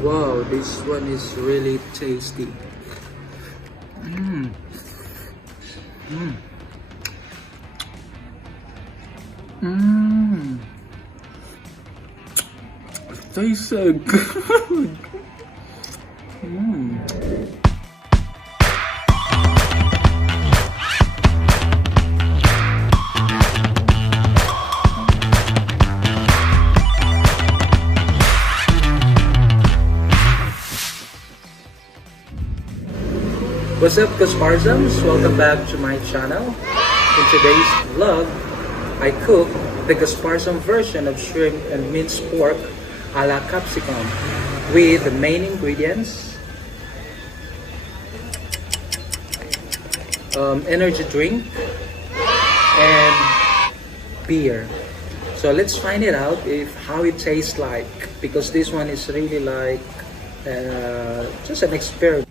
Wow, this one is really tasty. Mmm. Mmm. Mmm. It tastes so good. Mmm. What's up, Gasparzams? Welcome back to my channel. In today's vlog, I cook the Gasparzam version of shrimp and minced pork a la Capsicum with the main ingredients, energy drink, and beer. So let's find it out if how it tastes like, because this one is really like just an experiment.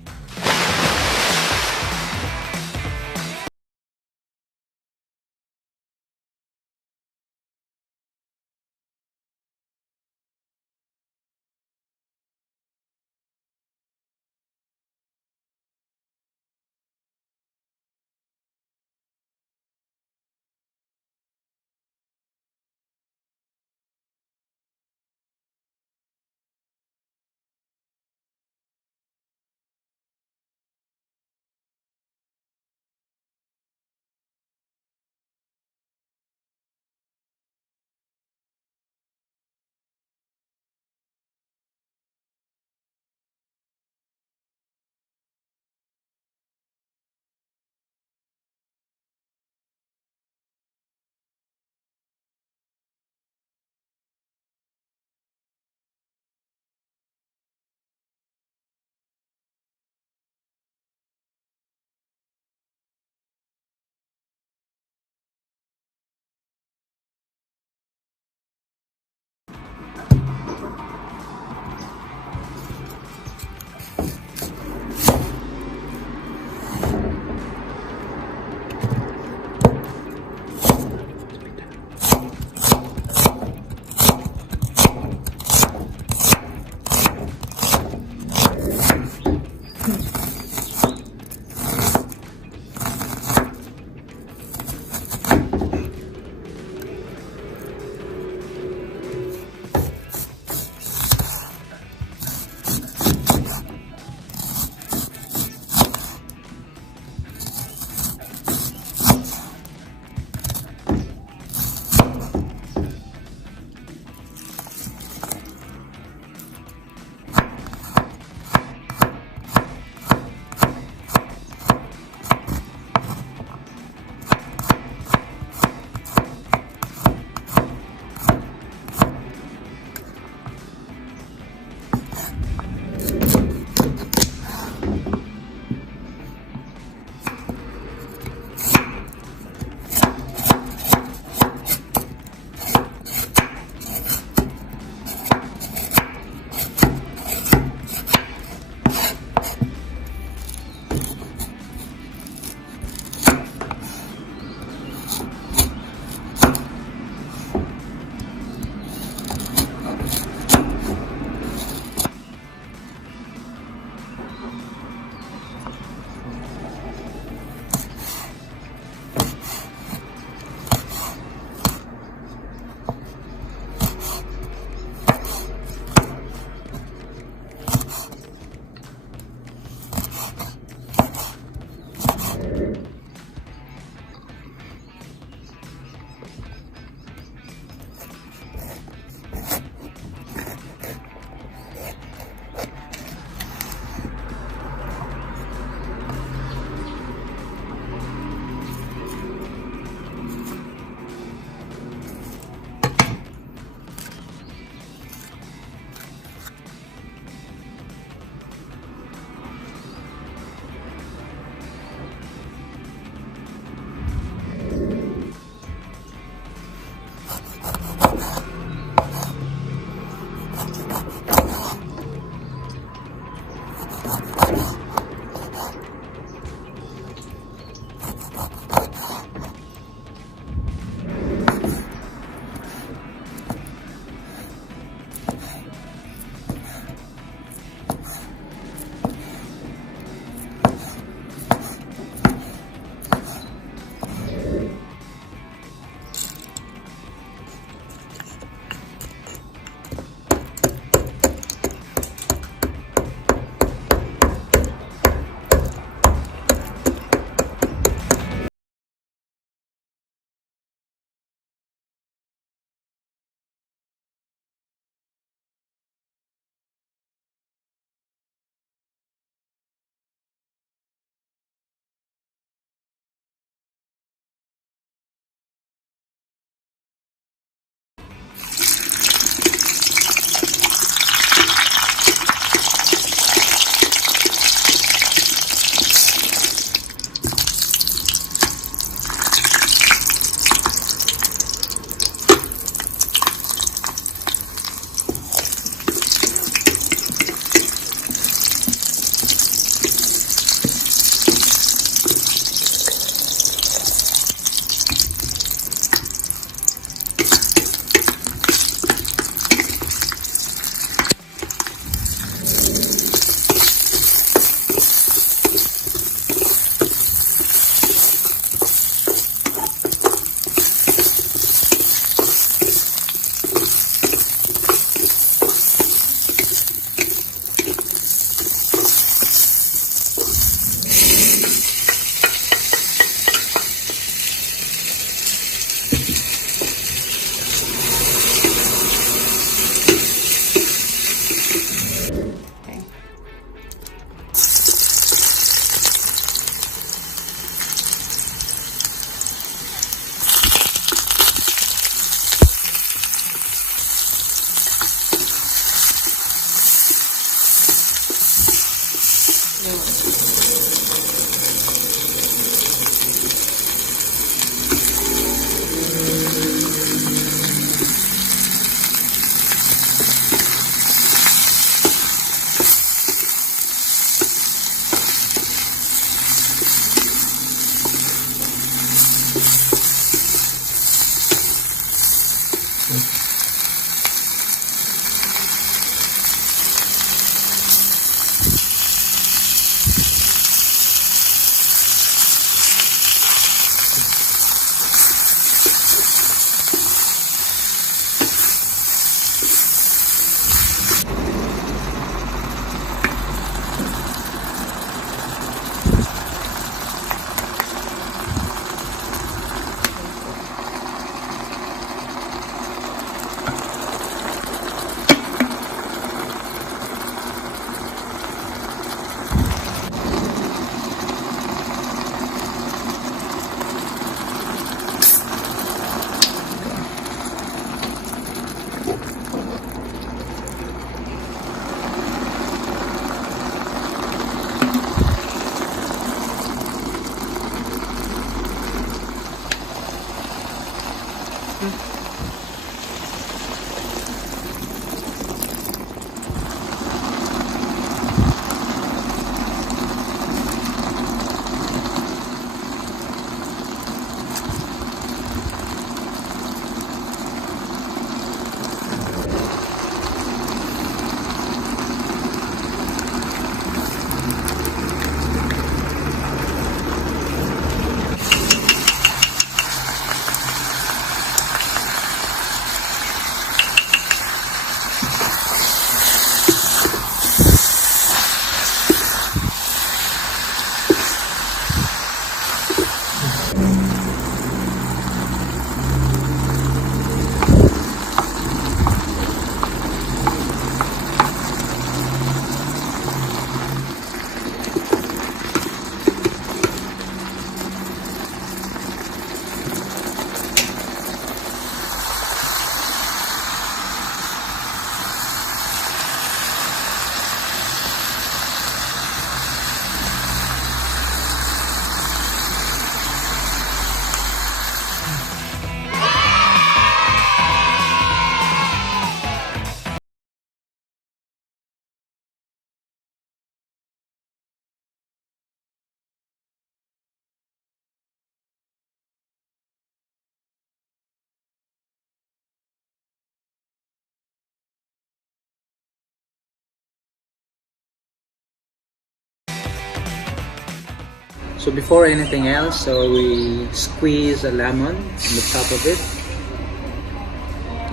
So before anything else, so we squeeze a lemon on the top of it.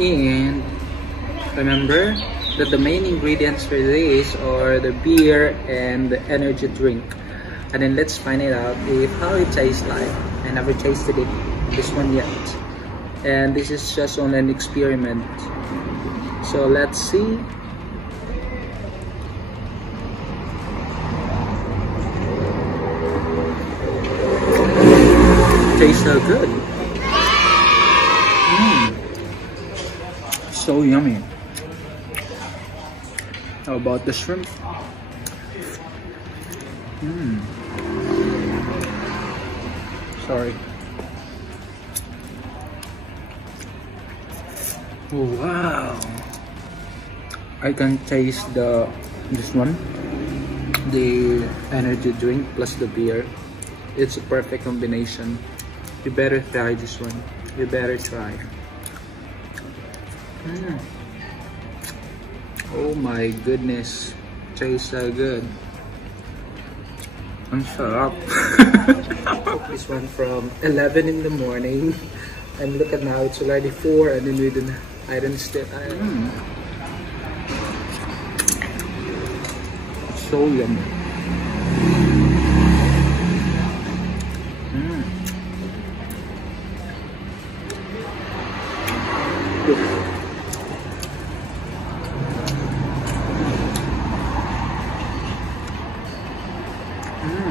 And remember that the main ingredients for this are the beer and the energy drink. And then let's find it out if how it tastes like. I never tasted it, this one yet. And this is just only an experiment. So let's see. Tastes so good. So yummy. How about the shrimp? Sorry. Oh, wow. I can taste this one, the energy drink plus the beer. It's a perfect combination. You better try this one. You better try. Oh my goodness, tastes so good. Ang sarap. Took this one from 11 in the morning, and look at now, it's already 4, and then I didn't still. So yummy.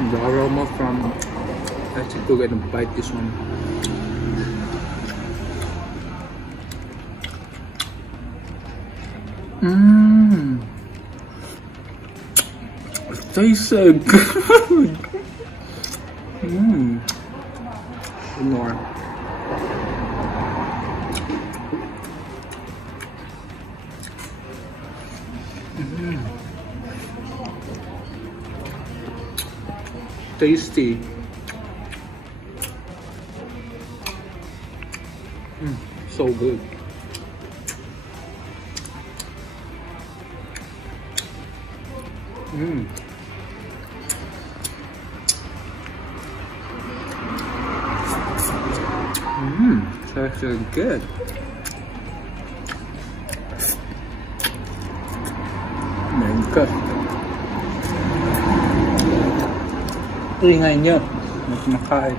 The aroma from, I think we're gonna bite this one. It tastes so good. More. Tasty. So good. That's so good. Minced. Ingay niya. Mas makain.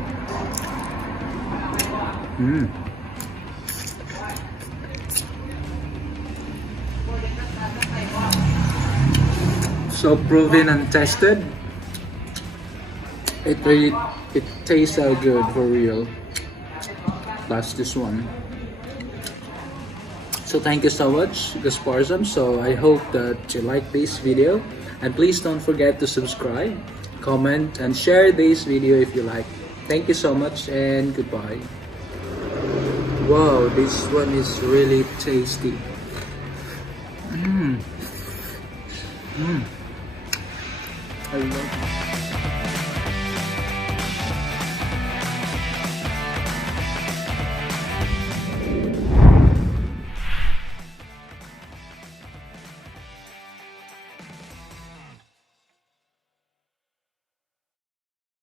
So proven and tested. It tastes so good for real. That's this one. So thank you so much, Gasparzum. So I hope that you like this video, and please don't forget to subscribe, comment, and share this video if you like. Thank you so much, and goodbye. Wow, this one is really tasty. I love it.